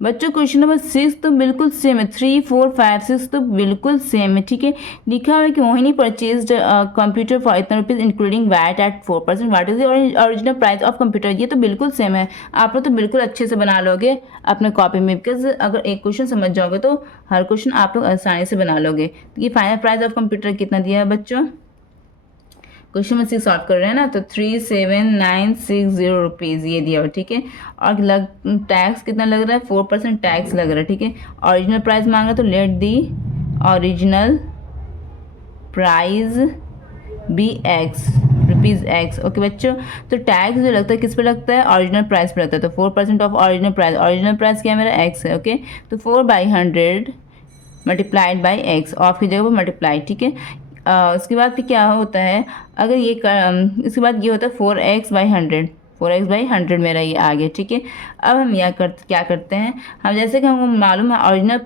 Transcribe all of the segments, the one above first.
बच्चों question number 6 तो बिल्कुल सेम है, 3, 4, 5, 6 तो बिल्कुल सेम है, ठीक है। लिखा हुआ है कि मोहिनी परचेज्ड कंप्यूटर फॉर इतना rupees including VAT at 4%, what is the original price of computer. ये तो बिल्कुल सेम है, आप लोग तो बिल्कुल अच्छे से बना लोगे अपने कॉपी में, बिकॉज अगर एक क्वेश्चन समझ जाओगे तो हर क्वेश्चन आप लोग आसानी से बना लोगे। तो ये फाइनल प्राइस ऑफ कंप्यूटर कितना दिया है बच्चों, क्वेश्चन में 6 सॉल्व कर रहे हैं ना, तो 37,960 रुपीज़ ये दिया हुआ, ठीक है। और टैक्स कितना लग रहा है, 4% टैक्स लग रहा है, ठीक है। ओरिजिनल प्राइस मांगा तो let the original price be x, rupees x, okay बच्चों। तो टैक्स जो लगता है किस पे लगता है, ओरिजिनल प्राइस पे लगता है, तो 4% ऑफ ओरिजिनल प्राइस क्या है मेरा, एक्स है, ओके। तो 4/100 मल्टीप्लाइड बाई एक्स, ऑफ की जगह पर मल्टीप्लाई, ठीक है। उसके बाद फिर क्या होता है, अगर ये इसके बाद ये होता है 4x/100, 4x/100 मेरा ये आ गया, ठीक है। अब हम क्या करते हैं, हम जैसे कि हमको मालूम है ओरिजिनल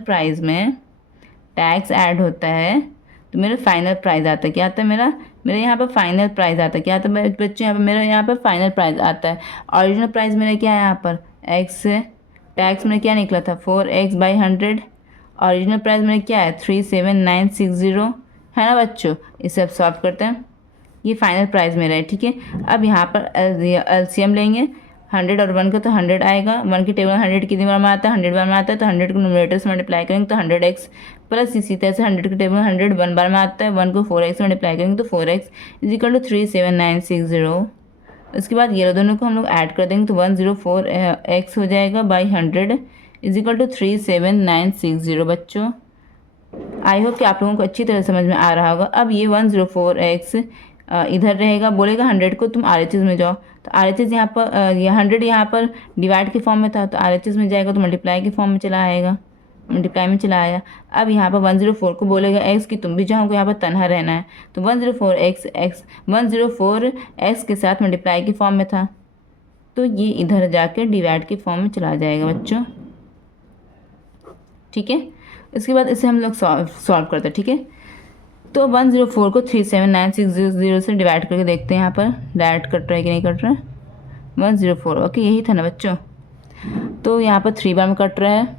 प्राइस में टैक्स ऐड होता है, तो मेरा फाइनल प्राइस आता है, क्या आता है मेरा यहाँ पर फाइनल प्राइस आता है, क्या आता है बच्चों, यहाँ पर मेरा यहाँ पर फाइनल प्राइस आता है। ओरिजिनल प्राइस मेरा क्या है यहाँ पर एक्स है, टैक्स में क्या निकला था 4x/100, ओरिजिनल प्राइस में क्या है 37,960 है ना बच्चों। इसे अब सॉल्व करते हैं, ये फाइनल प्राइस मेरा है, ठीक है। अब यहाँ पर एलसीएम लेंगे, 100 और 1 का तो 100 आएगा, 1 की टेबल 100 कितनी बार में आता है, 100 बार में आता है, तो 100 को न्यूमरेटर से मल्टीप्लाई करेंगे तो 100x प्लस इसी तरह से 100 की टेबल 100 1 बार में आता है, 1 को 4x मल्टीप्लाई करेंगे तो 4x = 37,960। उसके बाद ये दोनों को हम लोग ऐड कर देंगे तो 104x हो जाएगा बाई 100 = 37,960 बच्चों। आई होप कि आप लोगों को अच्छी तरह समझ में आ रहा होगा। अब ये 104x इधर रहेगा, बोलेगा 100 को तुम RHS में जाओ, तो RHS यहाँ पर 100 यहाँ पर डिवाइड के फॉर्म में था, तो RHS में जाएगा तो मल्टीप्लाई के फॉर्म में चला आएगा, मल्टीप्लाई में चला आया। अब यहाँ पर 104 को बोलेगा x कि तुम भी जाओगे, यहाँ पर तनहा रहना है, तो 104x के साथ मल्टीप्लाई के फॉर्म में था, तो ये इधर जाकर डिवाइड के फॉर्म में चला जाएगा बच्चों, ठीक है। इसके बाद इसे हम लोग सॉल्व करते हैं, ठीक है। तो 104 को 37,960 से डिवाइड करके देखते हैं, यहाँ पर डायरेक्ट कट रहा है कि नहीं कट रहा है, 104, ओके यही था ना बच्चों। तो यहाँ पर 3 बार में कट रहा है,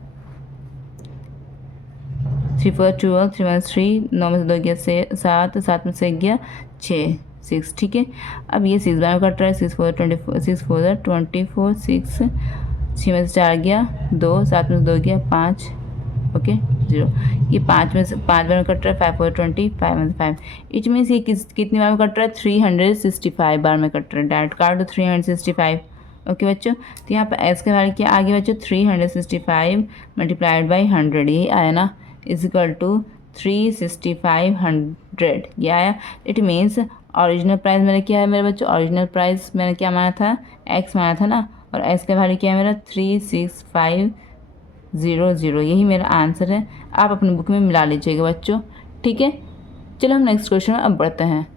3 4 12, 3 1 3, 9 में से 2 गया 7, 7 में से गया 6, 6, ठीक है। अब ये 6 बार में कट रहा है, 6 4 24, 6 4 24, 6 में से 4 गया 2, 7 में से 2 गया 5, ओके 0। ये 5 में से 5 बार में कट रहा है, 5 4 20, 5 में से 5, इच मीन्स ये कितनी बार में कट रहा है, 365 बार में कट रहा है, डायरेक्ट काट दो 365, ओके बच्चों। तो यहाँ पर एक्स का वैल्यू क्या आ गया बच्चों, 365 मल्टीप्लाइड बाई 100, यही आया ना, = 36500 ये आया। इट मीन्स ओरिजिनल प्राइस मेरा क्या है मेरे बच्चों, ओरिजिनल प्राइस मैंने क्या माना था, एक्स माना था ना, और एक्स का वैल्यू क्या है मेरा 36500, यही मेरा आंसर है। आप अपनी बुक में मिला लीजिएगा बच्चों, ठीक है। चलो हम नेक्स्ट क्वेश्चन में अब बढ़ते हैं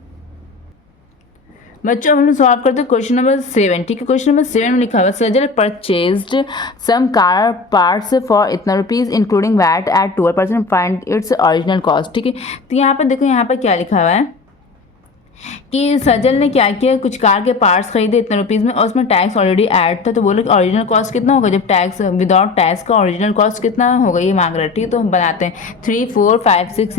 बच्चों। हम लोग सॉल्व करते हैं क्वेश्चन नंबर 7, ठीक है। क्वेश्चन नंबर 7 में लिखा हुआ Sajal purchased some car parts for इतना rupees including VAT at 12%, find its original cost, ठीक है। तो यहाँ पर देखो, यहाँ पर क्या लिखा हुआ है कि सजल ने क्या किया, कुछ कार के पार्ट्स खरीदे इतने रुपीज़ में और उसमें टैक्स ऑलरेडी ऐड था, तो बोलो कि ओरिजिनल कॉस्ट कितना होगा, जब टैक्स विदाउट टैक्स का ओरिजिनल कॉस्ट कितना होगा, ये मांग रहा है, ठीक है। तो हम बनाते हैं 3 4 5 6,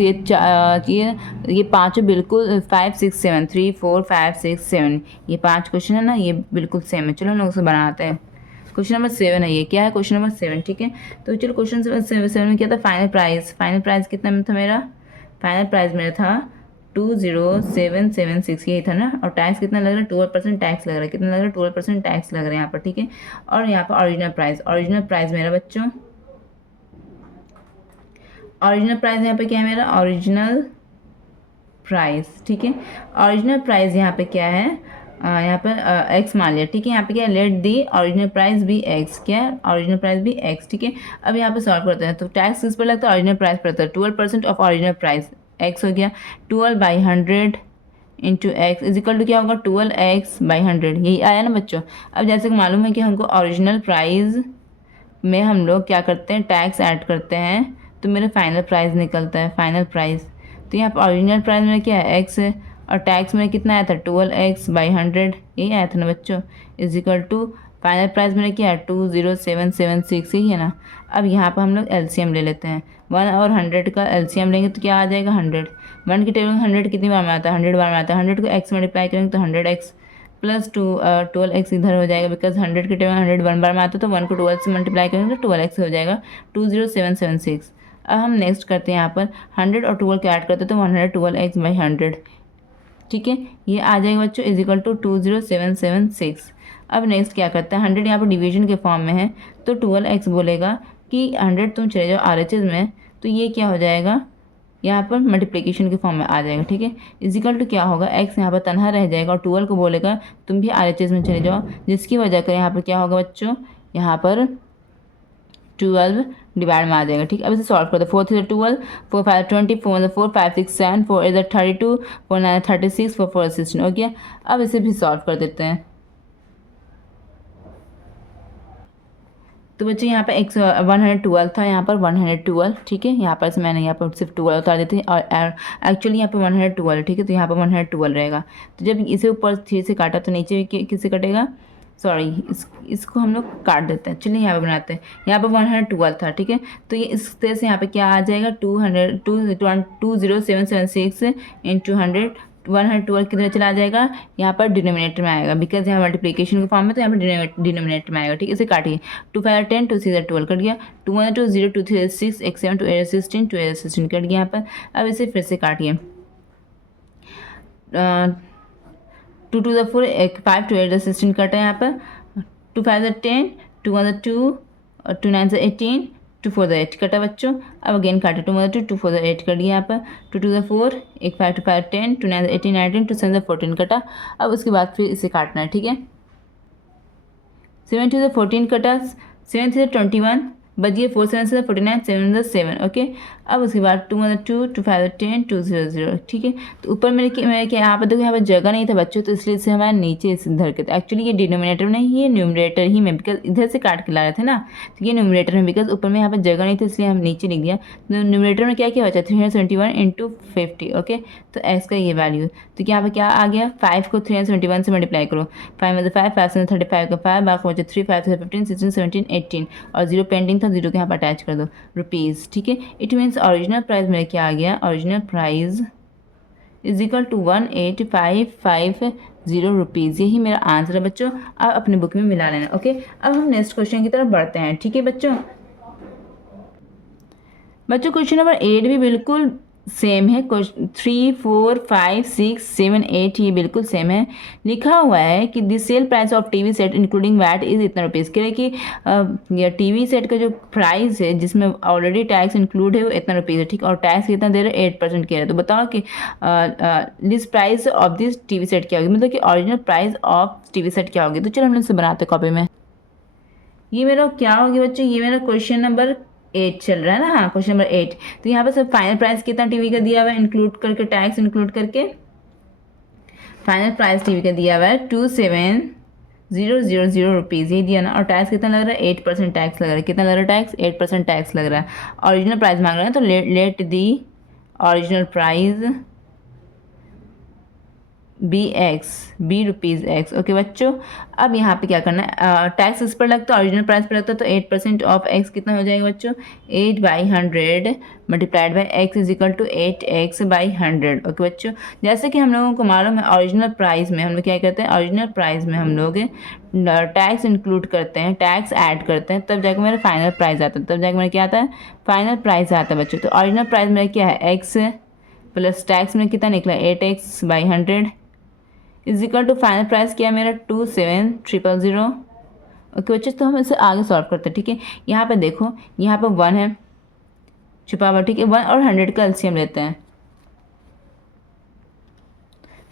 ये पाँचों बिल्कुल 5 6 7, 3 4 5 6 7, ये 5 क्वेश्चन है ना, ये बिल्कुल सेम है। चलो हम लोग उसे बनाते हैं। क्वेश्चन नंबर 7 है, ये क्या है क्वेश्चन नंबर 7, ठीक है। तो चलो क्वेश्चन 7 में क्या था, फाइनल प्राइस कितना में था मेरा, फाइनल प्राइस मेरा था 20776, यही था ना, और टैक्स कितना लग रहा है 12% टैक्स लग रहा है, कितना लग रहा है 12% टैक्स लग रहा है यहाँ पर, ठीक है। और यहाँ पर ओरिजिनल प्राइस मेरा बच्चों, ओरिजिनल प्राइस यहाँ पे क्या है मेरा, ओरिजिनल प्राइस, ठीक है। ओरिजिनल प्राइस यहाँ पे क्या है, यहाँ पर एक्स मान लिया, ठीक है। यहाँ पे क्या है, लेट दी ओरिजिनल प्राइस भी एक्स, क्या है ओरिजिनल प्राइस भी एक्स, ठीक है। अब यहाँ पे सॉल्व करते हैं, तो टैक्स किस पर लगता है, ओरिजिनल प्राइस पर लगता है, 12% ऑफ ओरिजिनल प्राइस एक्स हो गया, 12/100 इंटू एक्स = क्या होगा 12x/100, यही आया ना बच्चों। अब जैसे कि मालूम है कि हमको ओरिजिनल प्राइस में हम लोग क्या करते हैं, टैक्स ऐड करते हैं, तो मेरा फाइनल प्राइस निकलता है, फाइनल प्राइस। तो यहाँ पर ओरिजिनल प्राइस में क्या है एक्स है, और टैक्स में कितना आया था 12x/100, यही आया था ना बच्चों, = फाइनल प्राइस मेरा क्या है 20776 ही है ना। अब यहाँ पर हम लोग एलसीएम ले लेते हैं, 1 और 100 का एलसीएम लेंगे तो क्या आ जाएगा 100। 1 की टेबल में 100 कितनी बार में आता है 100 बार में आता है। 100 को x मल्टीप्लाई करेंगे तो 100x प्लस 12x इधर हो जाएगा, बिकॉज 100 की टेबल में 100 1 बार में आता है, तो 1 को 12 से मल्टीप्लाई करेंगे तो 12x हो जाएगा 20776। अब हम नेक्स्ट करते हैं यहाँ पर 100 और 12 को ऐड करते हैं तो 112x/100, ठीक है, ये आ जाएगा बच्चों इज इक्वल टू 20776। अब नेक्स्ट क्या करते हैं, 100 यहाँ पर डिवीजन के फॉर्म में है तो 12x बोलेगा कि 100 तुम चले जाओ RHS में, तो ये क्या हो जाएगा यहाँ पर मल्टीप्लिकेशन के फॉर्म में आ जाएगा, ठीक है, इज इक्वल टू क्या होगा x यहाँ पर तनहा रह जाएगा और 12 को बोलेगा तुम भी RHS में चले जाओ, जिसकी वजह कर यहाँ पर क्या होगा बच्चों, यहाँ पर 12 डिवाइड में आ जाएगा, ठीक है। अब इसे सॉल्व करते हैं, 4 3 12, 4 5 20, 4 4 5 6 7, 4 8 32, 4 9 36, 4 4 16 हो गया। अब इसे भी सॉल्व कर देते हैं। तो बच्चे यहाँ पे 112 था, यहाँ पर 112, ठीक है, यहाँ पर से मैंने यहाँ पर सिर्फ 12 उतार देते हैं और एक्चुअली यहाँ पर 112, ठीक है, तो यहाँ पर 112 रहेगा। तो जब इसे ऊपर 3 से काटा तो नीचे किससे कटेगा, सॉरी इसको हम लोग काट देते हैं। चलिए यहाँ पे बनाते हैं, यहाँ पर 112 था, ठीक है, तो ये इस तरह से यहाँ पे क्या आ जाएगा 20776 इंटू 100, 112 किधर चला जाएगा, यहाँ पर डिनोमिनेटर में आएगा, बिकॉज यहाँ मल्टीप्लिकेशन के फॉर्म में, तो यहाँ पर डिनोमिनेटर में आएगा, ठीक है। इसे काटिए, 2 5 10, 2 6 12 कट गया, 2 1 2 0, 2 3 6, 1 7 2 8 16, 2 8 16 कट गया यहाँ पर। अब इसे फिर से काटिए, 2 2 4, 5 2 8 16 कटा है यहाँ पर, 2 5 10, 2 1 2 और 2 9 18, 2 4 8 कटा बच्चों। अब अगेन काटे, 2 1 2, 2 4 8 कट गया यहाँ पर, 2 2 4, 1 5 2 5 10, 2 9 18 19, 2 7 14 कटा। अब उसके बाद फिर इसे काटना है, ठीक है, 7 2 14 कटा, 7 3 21 बजिए, 4 7 से 49, 7 7, ओके। अब उसके बाद 2 1 2, 2 5 10, 2 0 0, ठीक है। तो ऊपर मेरे क्या यहाँ पर देखो, यहाँ पर जगह नहीं था बच्चों, तो इसलिए इसे हमारे नीचे इसे धर के, एक्चुअली ये डिनोमिनेटर में नहीं, ये न्यूमरेटर ही में, बिकॉज इधर से काट के ला रहे थे ना, तो ये न्यूमरेटर में, बिकॉज ऊपर में यहाँ पर जगह नहीं थी इसलिए हम नीचे लिख दिया। तो न्यूमरेटर में क्या क्या बचा, 371 इंटू 50, ओके। तो एक्स का ये वैल्यू, तो यहाँ पर क्या आ गया, 5 को 371 से मल्टीप्लाई करो, 5 में 5, 5 से 35 का 5, बाकी बचे 3, 5 से 15, 16 17 18 और 0 पेंडिंग था, 0 के यहाँ पर अटैच कर दो, रुपीज़, ठीक है। इट मीन्स ओरिजिनल प्राइस मेरा क्या आ गया, original price is equal to 18,550 rupees, यही मेरा आंसर है बच्चों। आप अपने बुक में मिला लेना, ओके। अब हम नेक्स्ट क्वेश्चन की तरफ बढ़ते हैं, ठीक है बच्चों। क्वेश्चन नंबर 8 भी बिल्कुल सेम है, 3 4 5 6 7 8 ये बिल्कुल सेम है। लिखा हुआ है कि the sale price of TV set including VAT is इतना रुपीज़, कह रहे कि टीवी सेट का जो प्राइस है जिसमें ऑलरेडी टैक्स इंक्लूड है वो इतना रुपीज़ है, ठीक, और टैक्स कितना दे रहे हैं 8% कह रहे हैं। तो बताओ कि list price of this TV set क्या होगी, मतलब कि original price of TV set क्या होगी। तो चलो हम इसे बनाते कॉपी में। ये मेरा क्या होगी बच्चों, ये मेरा क्वेश्चन नंबर 8 चल रहा है ना, हाँ क्वेश्चन नंबर 8। तो यहाँ पर सब फाइनल प्राइस कितना टीवी का दिया हुआ है इंक्लूड करके, टैक्स इंक्लूड करके फाइनल प्राइस टीवी का दिया हुआ है 27,000 रुपीज़, ये दिया ना, और टैक्स कितना लग रहा है 8% टैक्स लग रहा है। कितना लग रहा है टैक्स, 8% टैक्स लग रहा है। ओरिजिनल प्राइस मांग रहे हैं तो let the original price B rupees x, okay बच्चों। अब यहाँ पे क्या करना है, टैक्स इस पर लगता है, ओरिजिनल प्राइस पर लगता है, तो 8% ऑफ एक्स कितना हो जाएगा बच्चों, 8/100 multiplied by x is equal to 8x/100, okay बच्चों। जैसे कि हम लोगों को मालूम है ओरिजिनल प्राइस में हम लोग क्या करते हैं, ओरिजिनल प्राइस में हम लोग टैक्स इंक्लूड करते हैं, टैक्स ऐड करते हैं, तब जाकर मेरा फाइनल प्राइस आता है, तब जाकर मेरा क्या आता है, फाइनल प्राइस आता है बच्चों। तो ओरिजिनल प्राइस मेरा क्या है, एक्स प्लस टैक्स में कितना निकला 8x/100 is equal to final price क्या है मेरा 27,000, ओके बच्चे। तो हम इसे आगे सॉल्व करते हैं, ठीक है। यहाँ पे देखो, यहाँ पे 1 है छुपा हुआ, ठीक है, 1 और 100 का एलसीएम लेते हैं।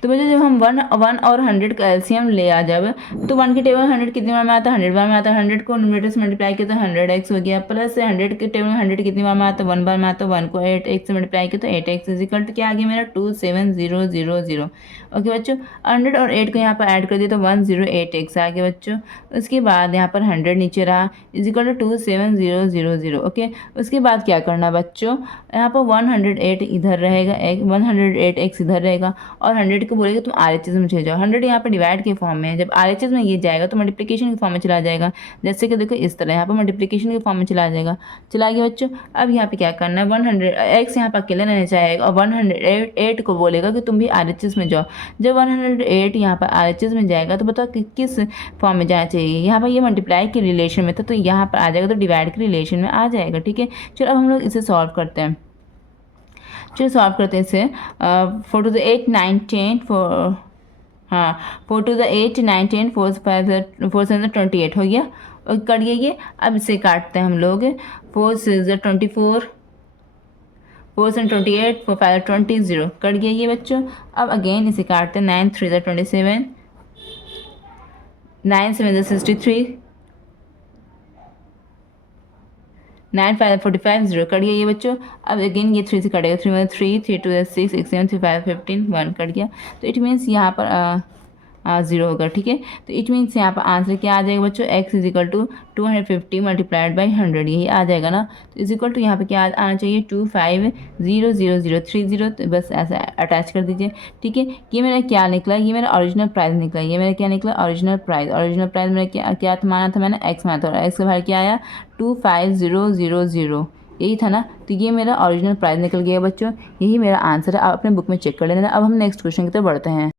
तो बच्चे जब हम 1 और 100 का एलसीएम ले आ जाए तो 1 की टेबल 100 कितनी बार में आता है, 100 बार में आता है। 100 को न्यूमरेटर से मल्टीप्लाई किया तो 100x हो गया, प्लस 100 के टेबल में 100 कितनी बार में आता है, 1 बार में आता है। 1 को 8x से मल्टीप्लाई किया तो 8x इज इक्वल टू क्या आ गया मेरा 27,000, ओके बच्चों, 100 और 8 को यहाँ पर ऐड कर दिया तो 108x आ गया बच्चों। उसके बाद यहाँ पर 100 नीचे रहा इज इक्वल टू 27000। ओके, उसके बाद क्या करना बच्चों, यहाँ पर 108 इधर रहेगा, 108x इधर रहेगा और 100 को बोलेगा तुम RHS में चले जाओ। 100 यहाँ पर डिवाइड के फॉर्म में है, जब RHS में ये जाएगा तो मल्टीप्लिकेशन के फॉर्म में चला जाएगा। जैसे कि देखो इस तरह यहाँ पर मल्टीप्लिकेशन के फॉर्म में चला जाएगा। चला गया बच्चों। अब यहाँ पे क्या करना है, 100x यहाँ पर अकेले रहना चाहेगा और 108 को बोलेगा कि तुम भी RHS में जाओ। जब 108 यहाँ पर RHS में जाएगा तो बताओ कि किस फॉर्म में जाना चाहिए। यहाँ पर ये मल्टीप्लाई के रिलेशन में था तो यहाँ पर आ जाएगा तो डिवाइड के रिलेशन में आ जाएगा। ठीक है, चलो अब हम लोग इसे सॉल्व करते हैं। चलो सॉल्व करते हैं इसे। 4 to the 8 9 10 4, हाँ 4 to the 8 9 10 4 7 28 हो गया और कट गया ये। अब इसे काटते हैं हम लोग। 4 6 24, 4 7 28, 4 5 20, 0 कट गया ये बच्चों। अब अगेन इसे काटते हैं। 9 3 27, 9 7 63, 9 5 45, 0 कट गया ये बच्चों। अब अगेन ये 3 से कटेगा। 3 1 3, 3 2 6, 6 7 3 5 15, 1 कट गया। तो इट मीन्स यहाँ पर 0 होगा। ठीक है, तो इट मीन्स यहाँ पर आंसर क्या आ जाएगा बच्चों, x is equal to 250 multiplied by 100, यही आ जाएगा ना। तो इज इक्वल टू यहाँ पे क्या आना चाहिए, 250030, तो बस ऐसा अटैच कर दीजिए। ठीक है, ये मेरा क्या निकला, ये मेरा ओरिजिनल प्राइस निकला। ये मेरा क्या निकला, ओरिजिनल प्राइस। ओरिजिनल प्राइस मेरा क्या माना था मैंने, x माना था और x का वैल्यू क्या आया 25000, यही था ना। तो ये मेरा ओरिजिनल प्राइस निकल गया बच्चों, यही मेरा आंसर है। आप अपने बुक में चेक कर लेना। अब हम नेक्स्ट क्वेश्चन की तरफ बढ़ते हैं।